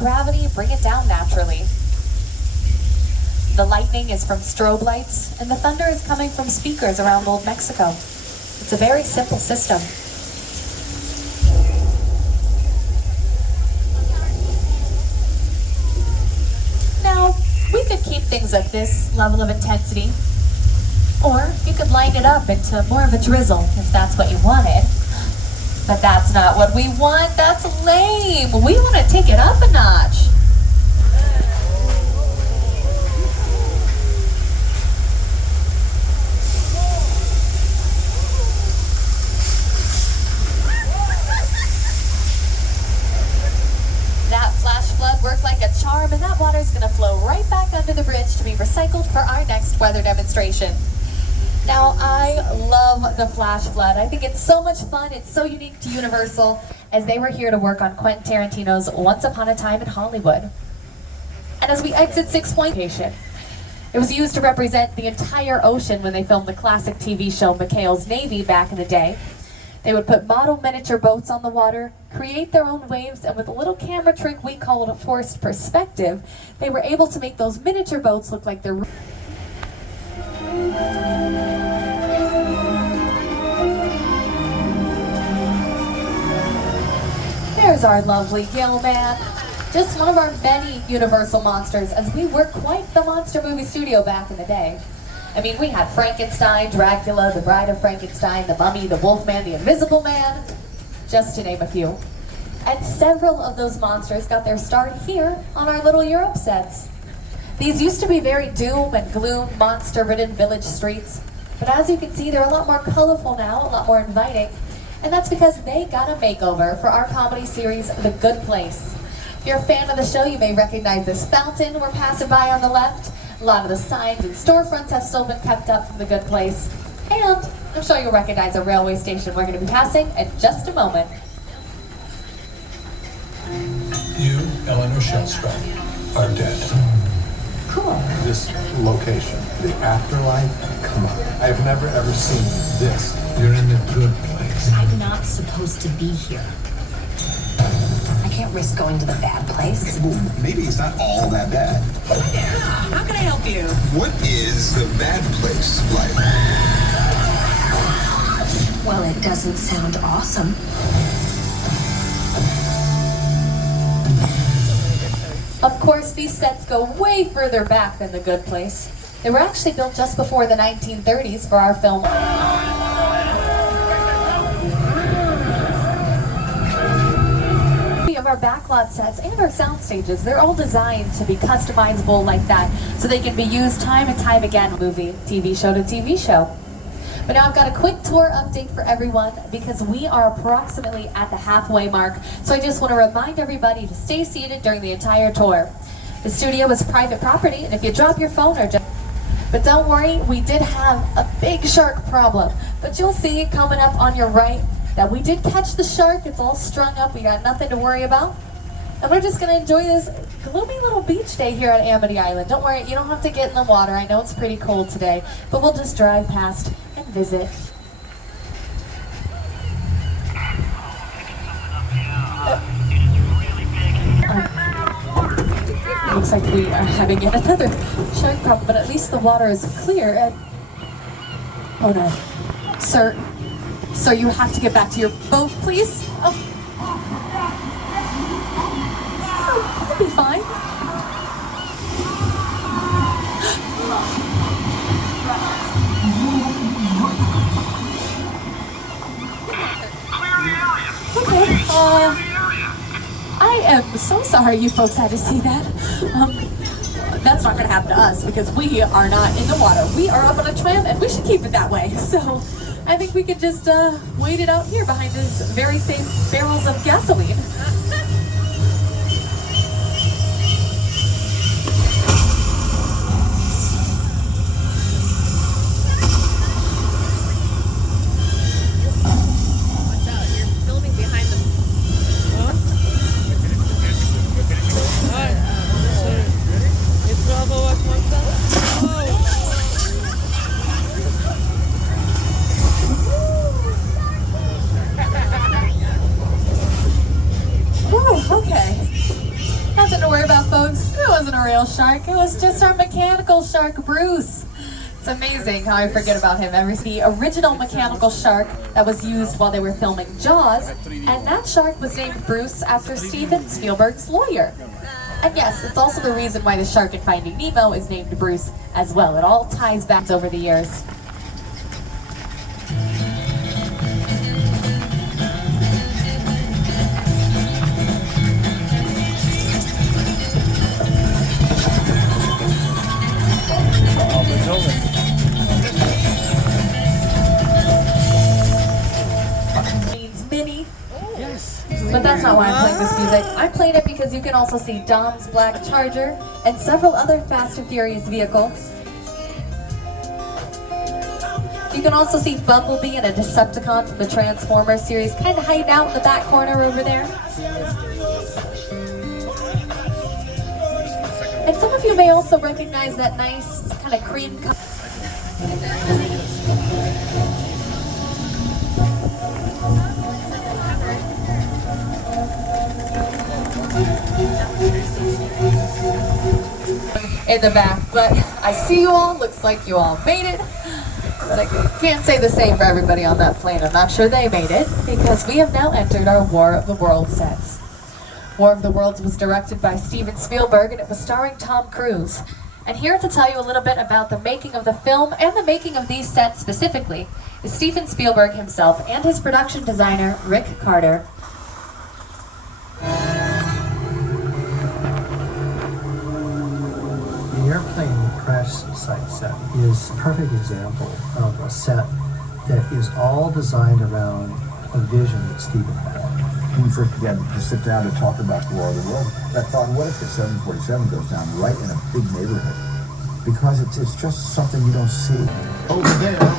gravity bring it down naturally. The lightning is from strobe lights, and the thunder is coming from speakers around Old Mexico. It's a very simple system. Now, we could keep things at this level of intensity, or you could line it up into more of a drizzle if that's what you wanted. But that's not what we want. That's lame. We want to take it up a notch. That flash flood worked like a charm, and that water is going to flow right back under the bridge to be recycled for our next weather demonstration. Now, I love the flash flood. I think it's so much fun. It's so unique to Universal, as they were here to work on Quentin Tarantino's Once Upon a Time in Hollywood. And as we exit Six Point Station, it was used to represent the entire ocean when they filmed the classic TV show McHale's Navy back in the day. They would put model miniature boats on the water, create their own waves, and with a little camera trick we call it a forced perspective, they were able to make those miniature boats look like they're... There's our lovely Gill Man. Just one of our many Universal monsters, as we were quite the monster movie studio back in the day. I mean, we had Frankenstein, Dracula, The Bride of Frankenstein, The Mummy, The Wolfman, The Invisible Man, just to name a few. And several of those monsters got their start here on our little Europe sets. These used to be very doom and gloom, monster-ridden village streets, but as you can see, they're a lot more colorful now, a lot more inviting, and that's because they got a makeover for our comedy series, The Good Place. If you're a fan of the show, you may recognize this fountain we're passing by on the left. A lot of the signs and storefronts have still been kept up from The Good Place. And I'm sure you'll recognize a railway station we're going to be passing in just a moment. You, Eleanor Shellstrop, are dead. Cool. This location, the afterlife, come on. I've never ever seen this. You're in the good place. I'm not supposed to be here. I can't risk going to the bad place. Well, maybe it's not all that bad. Hi there. How can I help you? What is the bad place like? Well, it doesn't sound awesome. Of course, these sets go way further back than The Good Place. They were actually built just before the 1930s for our film. Of our backlot sets and our sound stages, they're all designed to be customizable like that, so they can be used time and time again, movie, TV show to TV show. But now I've got a quick tour update for everyone because we are approximately at the halfway mark, so I just want to remind everybody to stay seated during the entire tour. The studio is private property, and if you drop your phone or just... But don't worry, we did have a big shark problem, but you'll see coming up on your right that we did catch the shark. It's all strung up, we got nothing to worry about. And we're just gonna enjoy this gloomy little beach day here at Amity Island. Don't worry, you don't have to get in the water. I know it's pretty cold today, but we'll just drive past and visit. Looks like we are having yet another shark problem, but at least the water is clear. And oh no, sir, you have to get back to your boat, please. Oh, you'll be fine. Okay, I am so sorry you folks had to see that. That's not going to happen to us because we are not in the water. We are up on a tram and we should keep it that way. So I think we could just wait it out here behind these very safe barrels of gasoline. a real shark. It was just our mechanical shark, Bruce. It's amazing how I forget about him. The original mechanical shark that was used while they were filming Jaws, and that shark was named Bruce after Steven Spielberg's lawyer. And yes, it's also the reason why the shark in Finding Nemo is named Bruce as well. It all ties back over the years. Mini. Yes. But that's not why I'm playing this music. I'm playing it because you can also see Dom's Black Charger and several other Fast and Furious vehicles. You can also see Bumblebee and a Decepticon from the Transformers series kind of hiding out in the back corner over there. And some of you may also recognize that nice kind of cream color. In the back, but I see you all. Looks like you all made it. But I can't say the same for everybody on that plane. I'm not sure they made it because we have now entered our War of the Worlds sets. War of the Worlds was directed by Steven Spielberg and it was starring Tom Cruise. And here to tell you a little bit about the making of the film and the making of these sets specifically is Steven Spielberg himself and his production designer, Rick Carter. The airplane crash site set is a perfect example of a set that is all designed around a vision that Steven had. When we first began to sit down to talk about the War of the Worlds, I thought, what if the 747 goes down right in a big neighborhood? Because it's just something you don't see. Over there,